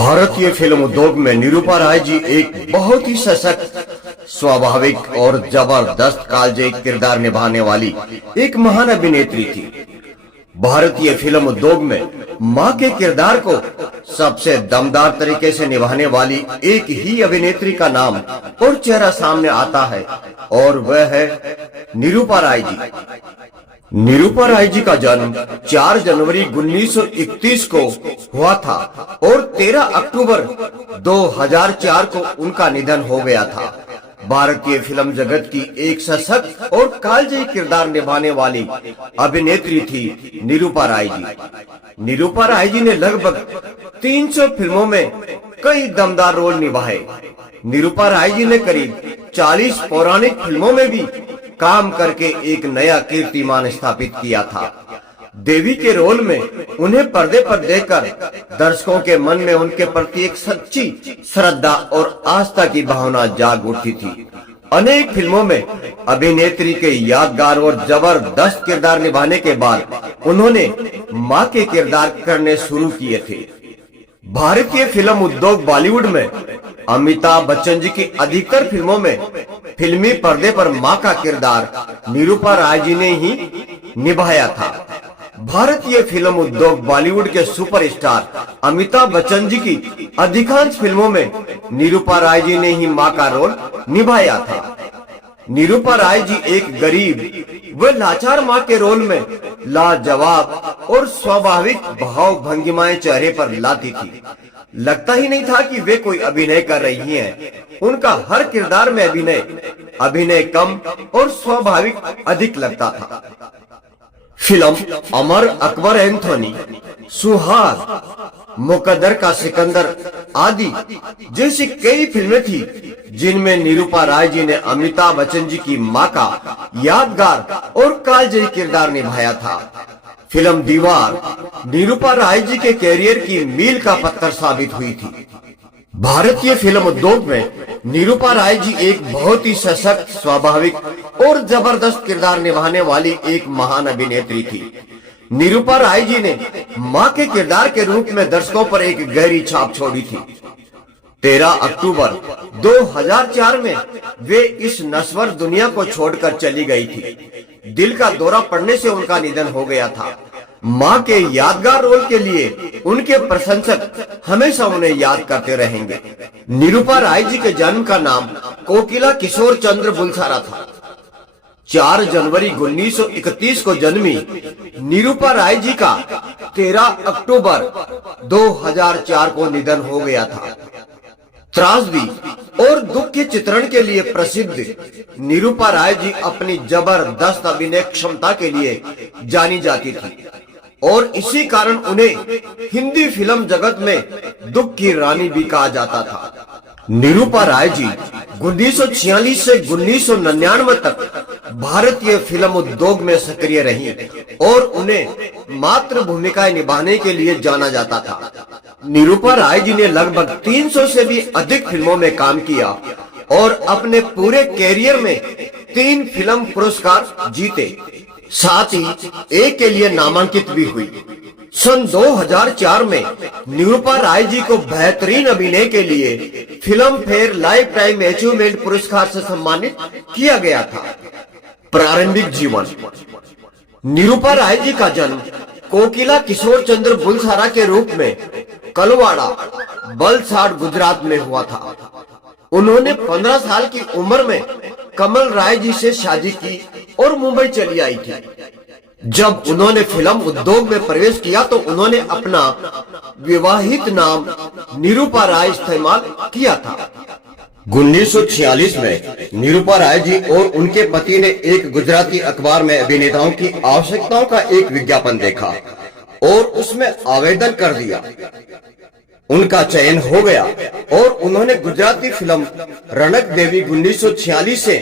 भारतीय फिल्म उद्योग में निरूपा राय जी एक बहुत ही सशक्त, स्वाभाविक और जबरदस्त कालजयी किरदार निभाने वाली एक महान अभिनेत्री थी। भारतीय फिल्म उद्योग में मां के किरदार को सबसे दमदार तरीके से निभाने वाली एक ही अभिनेत्री का नाम और चेहरा सामने आता है और वह है निरूपा राय जी। निरूपा राय जी का जन्म 4 जनवरी 1931 को हुआ था और 13 अक्टूबर 2004 को उनका निधन हो गया था। भारतीय फिल्म जगत की एक सशक्त और कालजयी किरदार निभाने वाली अभिनेत्री थी निरूपा राय जी। निरूपा राय जी ने लगभग 300 फिल्मों में कई दमदार रोल निभाए। निरूपा राय जी ने करीब 40 पौराणिक फिल्मों में भी काम करके एक नया कीर्तिमान स्थापित किया था। देवी के रोल में उन्हें पर्दे पर देखकर दर्शकों के मन में उनके प्रति एक सच्ची श्रद्धा और आस्था की भावना जाग उठी थी। अनेक फिल्मों में अभिनेत्री के यादगार और जबरदस्त किरदार निभाने के बाद उन्होंने मां के किरदार करने शुरू किए थे। भारतीय फिल्म उद्योग बॉलीवुड में अमिताभ बच्चन जी की अधिकतर फिल्मों में फिल्मी पर्दे पर मां का किरदार निरूपा राय जी ने ही निभाया था। भारतीय फिल्म उद्योग बॉलीवुड के सुपरस्टार अमिताभ बच्चन जी की अधिकांश फिल्मों में निरूपा राय जी ने ही मां का रोल निभाया था। निरूपा राय जी एक गरीब व लाचार मां के रोल में लाजवाब और स्वाभाविक भाव भंगिमाएं चेहरे पर लाती थी। लगता ही नहीं था कि वे कोई अभिनय कर रही हैं। उनका हर किरदार में अभिनय कम और स्वाभाविक अधिक लगता था। फिल्म अमर अकबर एंथोनी, सुहाग, मुकद्दर का सिकंदर आदि जैसी कई फिल्में थी जिनमें निरूपा राय जी ने अमिताभ बच्चन जी की मां का यादगार और कालजयी किरदार निभाया था। फिल्म दीवार निरूपा राय जी के कैरियर की मील का पत्थर साबित हुई थी। भारतीय फिल्म उद्योग में निरूपा राय जी एक बहुत ही सशक्त, स्वाभाविक और जबरदस्त किरदार निभाने वाली एक महान अभिनेत्री थी। निरूपा राय जी ने मां के किरदार के रूप में दर्शकों पर एक गहरी छाप छोड़ी थी। 13 अक्टूबर 2004 में वे इस नश्वर दुनिया को छोड़कर चली गई थी। दिल का दौरा पड़ने से उनका निधन हो गया था। मां के यादगार रोल के लिए उनके प्रशंसक हमेशा उन्हें याद करते रहेंगे। निरूपा राय जी के जन्म का नाम कोकिला किशोर चंद्र बुलसारा था। 4 जनवरी 1931 को जन्मी निरूपा राय जी का 13 अक्टूबर 2004 को निधन हो गया था। त्रासदी और दुख के चित्रण के लिए प्रसिद्ध निरूपा राय जी अपनी जबरदस्त अभिनय क्षमता के लिए जानी जाती थी और इसी कारण उन्हें हिंदी फिल्म जगत में दुख की रानी भी कहा जाता था। निरूपा राय जी 1946 से 1999 तक भारतीय फिल्म उद्योग में सक्रिय रही और उन्हें मात्र भूमिकाएं निभाने के लिए जाना जाता था। निरूपा राय जी ने लगभग 300 से भी अधिक फिल्मों में काम किया और अपने पूरे कैरियर में 3 फिल्म पुरस्कार जीते, साथ ही एक के लिए नामांकित भी हुई। सन 2004 में निरूपा राय जी को बेहतरीन अभिनय के लिए film fair life time achievement पुरस्कार से सम्मानित किया गया था। प्रारंभिक जीवन निरूपा राय जी का जन्म कोकिला किशोर चंद्र बुलसारा के रूप में कलवाड़ा, वलसाड, गुजरात में हुआ था। उन्होंने 15 साल की उम्र में कमल राय जी से शादी की और मुंबई चली आई थी। जब उन्होंने फिल्म उद्योग में प्रवेश किया तो उन्होंने अपना विवाहित नाम निरूपा राय इस्तेमाल किया था। 1946 में निरूपा राय जी और उनके पति ने एक गुजराती अखबार में अभिनेताओं की आवश्यकताओं का एक विज्ञापन देखा और उसमें आवेदन कर दिया। उनका चयन हो गया और उन्होंने गुजराती फिल्म रणक देवी 1946 से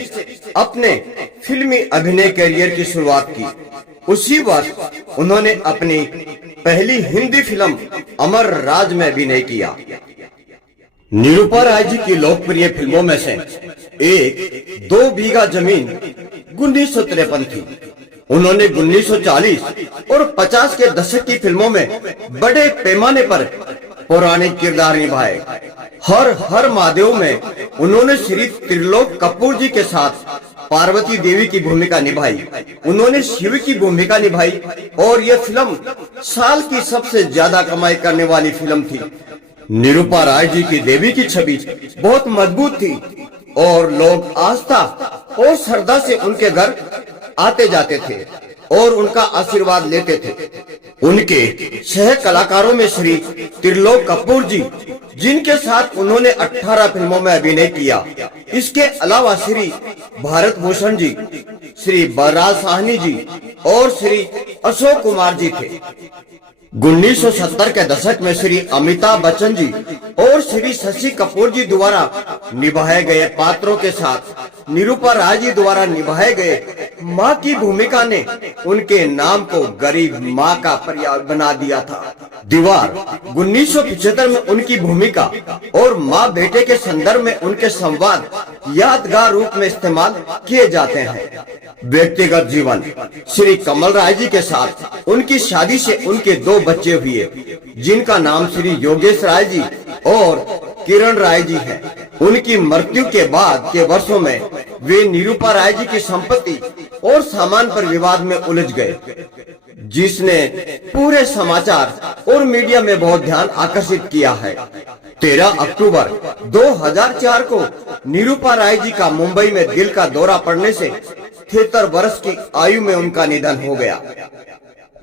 अपने फिल्मी अभिनय करियर की शुरुआत की। उसी वर्ष उन्होंने अपनी पहली हिंदी फिल्म अमर राज में अभिनय किया। निरूपा राय जी की लोकप्रिय फिल्मों में से एक 2 बीघा जमीन 1953 थी। उन्होंने 1940 और 50 के दशक की फिल्मों में बड़े पैमाने पर पौराणिक किरदार निभाए। हर महादेव में उन्होंने श्री त्रिलोक कपूर जी के साथ पार्वती देवी की भूमिका निभाई। उन्होंने शिव की भूमिका निभाई और यह फिल्म साल की सबसे ज्यादा कमाई करने वाली फिल्म थी। निरूपा राय जी की देवी की छवि बहुत मजबूत थी और लोग आस्था और श्रद्धा से उनके घर आते जाते थे और उनका आशीर्वाद लेते थे। उनके सह कलाकारों में श्री त्रिलोक कपूर जी, जिनके साथ उन्होंने 18 फिल्मों में अभिनय किया। इसके अलावा श्री भारत भूषण जी, श्री बलराज साहनी जी और श्री अशोक कुमार जी थे। 1970 के दशक में श्री अमिताभ बच्चन जी और श्री शशि कपूर जी द्वारा निभाए गए पात्रों के साथ निरूपा राय जी द्वारा निभाए गए माँ की भूमिका ने उनके नाम को गरीब माँ का पर्याय बना दिया था। दीवार 1975 में उनकी भूमिका और माँ बेटे के संदर्भ में उनके संवाद यादगार रूप में इस्तेमाल किए जाते हैं। व्यक्तिगत जीवन, श्री कमल राय जी के साथ उनकी शादी से उनके 2 बच्चे हुए, जिनका नाम श्री योगेश राय जी और किरण राय जी है। उनकी मृत्यु के बाद के वर्षों में वे निरूपा राय जी की संपत्ति और सामान पर विवाद में उलझ गए, जिसने पूरे समाचार और मीडिया में बहुत ध्यान आकर्षित किया है। 13 अक्टूबर 2004 को निरूपा राय जी का मुंबई में दिल का दौरा पड़ने से 73 वर्ष की आयु में उनका निधन हो गया।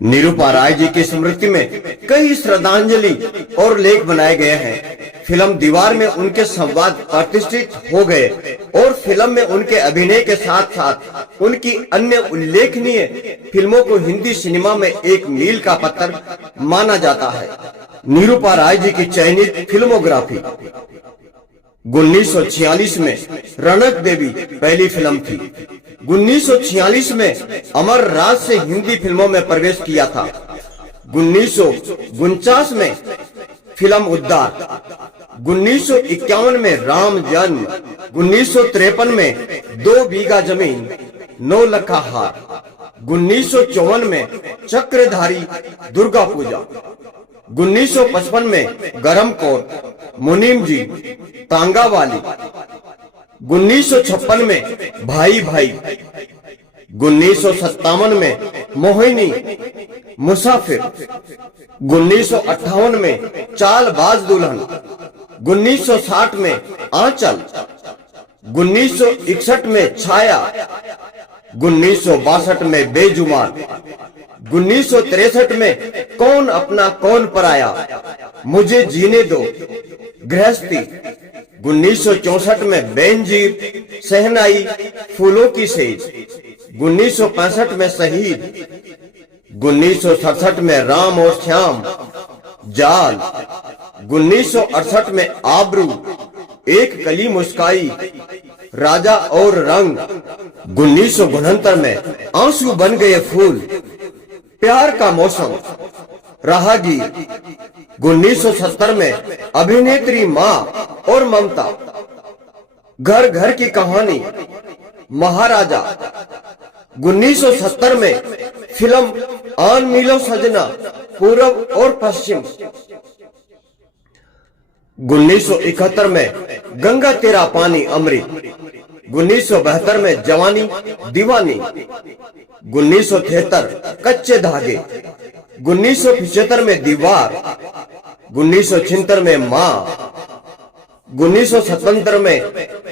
निरूपा राय जी की स्मृति में कई श्रद्धांजलि और लेख बनाए गए हैं। फिल्म दीवार में उनके संवाद प्रतिष्ठित हो गए और फिल्म में उनके अभिनय के साथ साथ उनकी अन्य उल्लेखनीय फिल्मों को हिंदी सिनेमा में एक मील का पत्थर माना जाता है। निरूपा राय जी की चयनित फिल्मोग्राफी 1946 में रणक देवी पहली फिल्म थी। 1946 में अमर राज से हिंदी फिल्मों में प्रवेश किया था। 1949 में फिल्म उद्धार, 1951 में राम जन्म, 1953 में 2 बीघा जमीन 9 लखा हार, 1954 में चक्रधारी दुर्गा पूजा, 1955 में गरम कौर, मुनीम जी, तांगा वाली, 1956 में भाई भाई, 1957 में मोहिनी, मुसाफिर, 1958 में चालबाज दुल्हन, 1960 में आंचल, 1961 में छाया, 1962 में बेजुबान, 1963 में कौन अपना कौन पराया, मुझे जीने दो, गृहस्थी, 1964 में बेनजीर, सहनाई, फूलों की सेज, 1965 में शहीद, 1967 में राम और श्याम, जाल, 1968 में आबरू, एक कली मुस्काई, राजा और रंग, 1969 में आंसू बन गए फूल, प्यार का मौसम, राहगीर, 1970 में अभिनेत्री माँ और ममता, घर घर की कहानी, महाराजा, 1970 में फिल्म आन मिलो सजना, पूरब और पश्चिम, 1971 में गंगा तेरा पानी अमृत, 1972 में जवानी दीवानी, 1973 कच्चे धागे, 1975 में दीवार, 1976 में माँ, 1977 में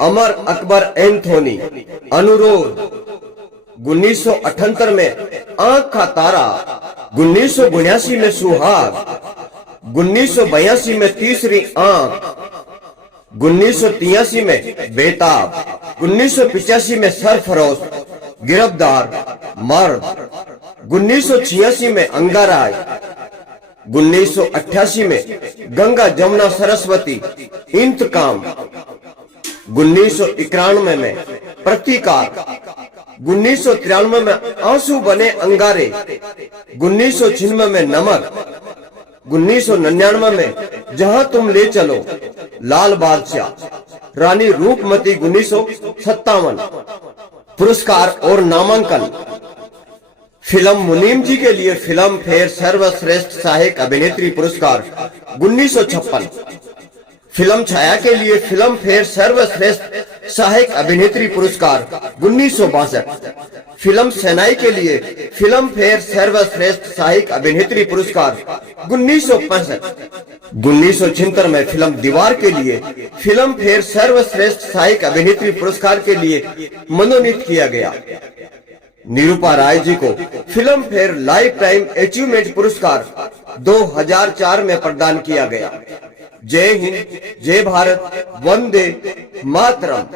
अमर अकबर एंथोनी, अनुरोध, 1978 में आंख का तारा, 1982 में सुहाग, 1982 में तीसरी आंख, 1983 में बेताब, 1985 में सरफरोश, गिरफ्तार, मर्द, 1986 में अंगाराय, 1988 में गंगा जमुना सरस्वती, इंतकाम, 1991 में प्रतिकार, 1993 में आंसू बने अंगारे, 1996 में नमक, 1999 में जहां तुम ले चलो, लाल बादशाह, रानी रूपमती, 1957 पुरस्कार और नामांकन। फिल्म मुनीम जी के लिए फिल्म फेयर सर्वश्रेष्ठ सहायक अभिनेत्री पुरस्कार 1956। फिल्म छाया के लिए फिल्म फेयर सर्वश्रेष्ठ सहायक अभिनेत्री पुरस्कार 1962। फिल्म सेनाई के लिए फिल्म फेयर सर्वश्रेष्ठ सहायक अभिनेत्री पुरस्कार 1965। 1976 में फिल्म दीवार के लिए फिल्म फेयर सर्वश्रेष्ठ सहायक अभिनेत्री पुरस्कार के लिए मनोनीत किया गया। निरूपा राय जी को film fair life time achievement पुरस्कार 2004 में प्रदान किया गया। जय हिंद, जय भारत, वंदे मातरम।